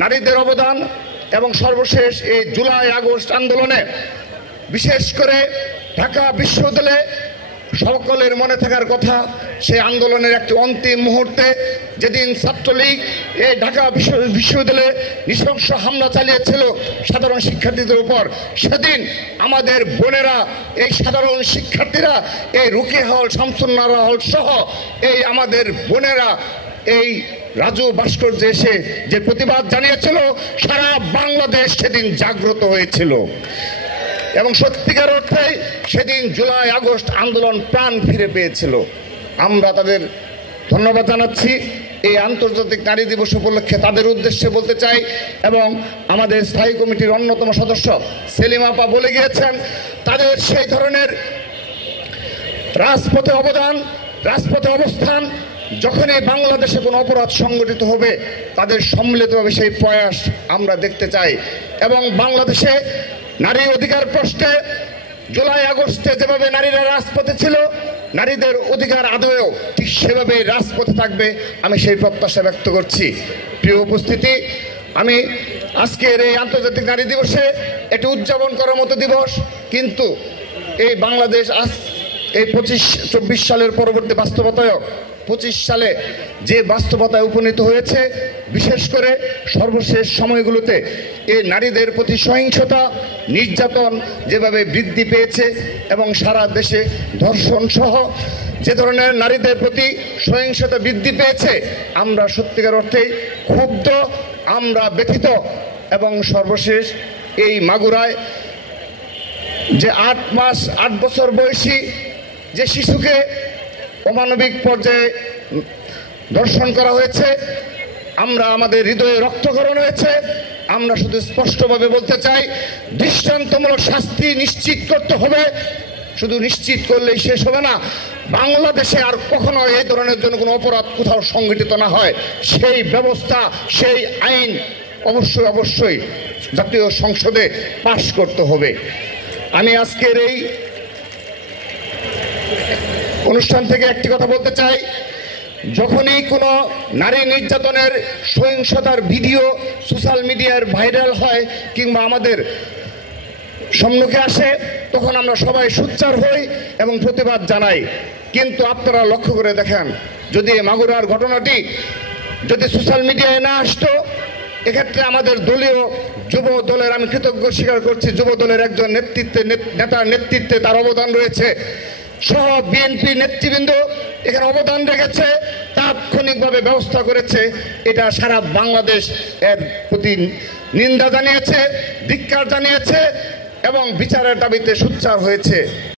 নারীদের অবদান এবং সর্বশেষ এই জুলাই আগস্ট আন্দোলনে বিশেষ করে ঢাকা বিশ্ববিদ্যালয়ে সকলের মনে থাকার কথা, সেই আন্দোলনের একটি অন্তিম মুহূর্তে যেদিন ছাত্রলীগ এই ঢাকা বিশ্ববিদ্যালয়ে নৃশংস হামলা চালিয়েছিল সাধারণ শিক্ষার্থীদের উপর, সেদিন আমাদের বোনেরা, এই সাধারণ শিক্ষার্থীরা, এই রুকিয়া হল, শামসুন্নাহার হল সহ এই আমাদের বোনেরা এই রাজু ভাস্কর্যে এসে যে প্রতিবাদ জানিয়েছিল, সারা বাংলাদেশ সেদিন জাগ্রত হয়েছিল এবং সত্যিকার অর্থে সেদিন জুলাই আগস্ট আন্দোলন প্রাণ ফিরে পেয়েছিল। আমরা তাদের ধন্যবাদ জানাচ্ছি। এই আন্তর্জাতিক নারী দিবস উপলক্ষে তাদের উদ্দেশ্যে বলতে চাই এবং আমাদের স্থায়ী কমিটির অন্যতম সদস্য সেলিমা আপা বলে গিয়েছেন, তাদের সেই ধরনের রাজপথে অবদান, রাজপথে অবস্থান, যখনই বাংলাদেশে কোনো অপরাধ সংগঠিত হবে তাদের সম্মিলিতভাবে সেই প্রয়াস আমরা দেখতে চাই এবং বাংলাদেশে নারী অধিকার প্রশ্নে জুলাই আগস্টে যেভাবে নারীরা রাজপথে ছিল, নারীদের অধিকার আদয়েও ঠিক সেভাবে রাজপথে থাকবে, আমি সেই প্রত্যাশা ব্যক্ত করছি। প্রিয় উপস্থিতি, আমি আজকের এই আন্তর্জাতিক নারী দিবসে এটি উদযাপন করার মতো দিবস, কিন্তু এই বাংলাদেশ আজ এই 25-24 সালের পরবর্তী বাস্তবতায়ও 25 সালে যে বাস্তবতায় উপনীত হয়েছে, বিশেষ করে সর্বশেষ সময়গুলোতে এই নারীদের প্রতি সহিংসতা, নির্যাতন যেভাবে বৃদ্ধি পেয়েছে এবং সারা দেশে ধর্ষণ সহ যে ধরনের নারীদের প্রতি সহিংসতা বৃদ্ধি পেয়েছে, আমরা সত্যিকার অর্থেই ক্ষুব্ধ, আমরা ব্যথিত এবং সর্বশেষ এই মাগুরায় যে 8 বছর বয়সী যে শিশুকে অমানবিক পর্যায়ে ধর্ষণ করা হয়েছে, আমরা আমাদের হৃদয়ে রক্তক্ষরণ হয়েছে। আমরা শুধু স্পষ্টভাবে বলতে চাই, দৃষ্টান্তমূলক শাস্তি নিশ্চিত করতে হবে। শুধু নিশ্চিত করলেই শেষ হবে না, বাংলাদেশে আর কখনো এই ধরনের জন্য কোনো অপরাধ কোথাও সংঘটিত না হয় সেই ব্যবস্থা, সেই আইন অবশ্যই জাতীয় সংসদে পাশ করতে হবে। আমি আজকের এই অনুষ্ঠান থেকে একটি কথা বলতে চাই, যখনই কোনো নারী নির্যাতনের সহিংসতার ভিডিও সোশ্যাল মিডিয়ার ভাইরাল হয় কিংবা আমাদের সম্মুখে আসে, তখন আমরা সবাই সোচ্চার হই এবং প্রতিবাদ জানাই। কিন্তু আপনারা লক্ষ্য করে দেখেন, যদি এই মাগুরার ঘটনাটি যদি সোশ্যাল মিডিয়ায় না আসতো, এক্ষেত্রে আমাদের দলীয় যুব দলের, আমি কৃতজ্ঞ স্বীকার করছি, যুব দলের একজন নেতার নেতৃত্বে তার অবদান রয়েছে, সহ বিএনপি নেতৃবৃন্দ এখানে অবদান রেখেছে, তাৎক্ষণিকভাবে ব্যবস্থা করেছে। এটা সারা বাংলাদেশ এর প্রতি নিন্দা জানিয়েছে, ধিক্কার জানিয়েছে এবং বিচারের দাবিতে সোচ্চার হয়েছে।